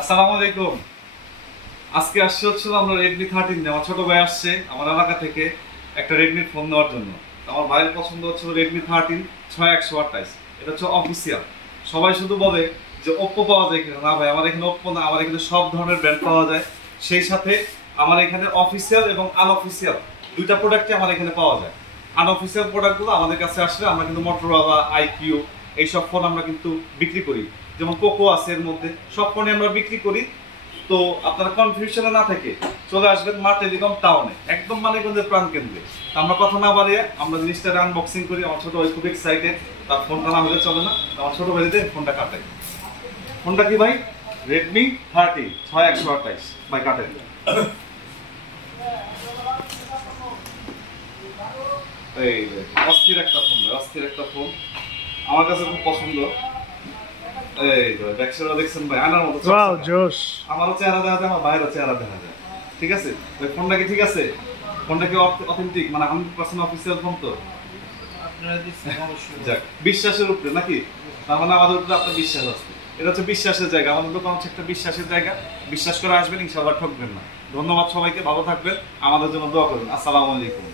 আসসালামু আলাইকুম। আজকে আসছে হচ্ছিল আমরা রেডমি 13 নিয়ে। আমার ছোট ভাই আসছে আমার এলাকা থেকে একটা রেডমি ফোন নেওয়ার জন্য। আমার ভাইয়ের পছন্দ হচ্ছিল রেডমি 13 6128। এটা হচ্ছে অফিসিয়াল। সবাই শুধু বলে যে ওপ্পো পাওয়া যায় কিনা। না ভাই, আমার এখানে ওপ্পো না, আমার এখানে সব ধরনের ব্র্যান্ড পাওয়া যায়। সেই সাথে আমার এখানে অফিসিয়াল এবং আনঅফিসিয়াল দুইটা প্রোডাক্টই আমার এখানে পাওয়া যায়। আনঅফিসিয়াল প্রোডাক্টগুলো আমাদের কাছে আসলে আমরা কিন্তু মোটরোলা, আইকিউ এইসব ফোন আমরা কিন্তু বিক্রি করি। যেমন পোকো আছে, এর মধ্যে সব ফোনে আমরা বিক্রি করি। তো আপনারা কনফিউশনে না থেকে চলে আসবেন মা টেলিকম টাউনে, একদম মানিকগঞ্জের প্রাণ কেন্দ্রে। আমরা কথা না বাড়িয়ে আমরা জিনিসটা আনবক্সিং করি। আমার ছোট ভাই খুব এক্সাইটেড, তার ফোনটা না হলে চলে না। আমার ছোট ভাইদের ফোনটা কাটে। ফোনটা কি ভাই? রেডমি 13 6128 ভাই কাটেন। এই যে অস্থির একটা ফোন ভাই, অস্থির একটা ফোন, আমার কাছে খুব পছন্দ। এই যে ব্যাকসাইডটা দেখছেন ভাই, আনার মতো। ওয়াও জোশ। আমারও চেহারা দেখা যায়, আমার ভাইয়েরও চেহারা দেখা যায়। ঠিক আছে ভাই, ফোনটা কি ঠিক আছে? ফোনটা কি অথেন্টিক, মানে 100% অফিসিয়াল ফোন তো? আপনারা দিচ্ছেন অবশ্যই। যাক, বিশ্বাসের উপরে নাকি? তার মানে আমাদের উপরে আপনার বিশ্বাস আছে। এটা হচ্ছে বিশ্বাসের জায়গা। আমাদের দোকান হচ্ছে একটা বিশ্বাসের জায়গা। বিশ্বাস করে আসবেন, ইনশাআল্লাহ ঠকবেন না। ধন্যবাদ সবাইকে, ভালো থাকবেন, আমাদের জন্য দোয়া করবেন। আসসালামু আলাইকুম।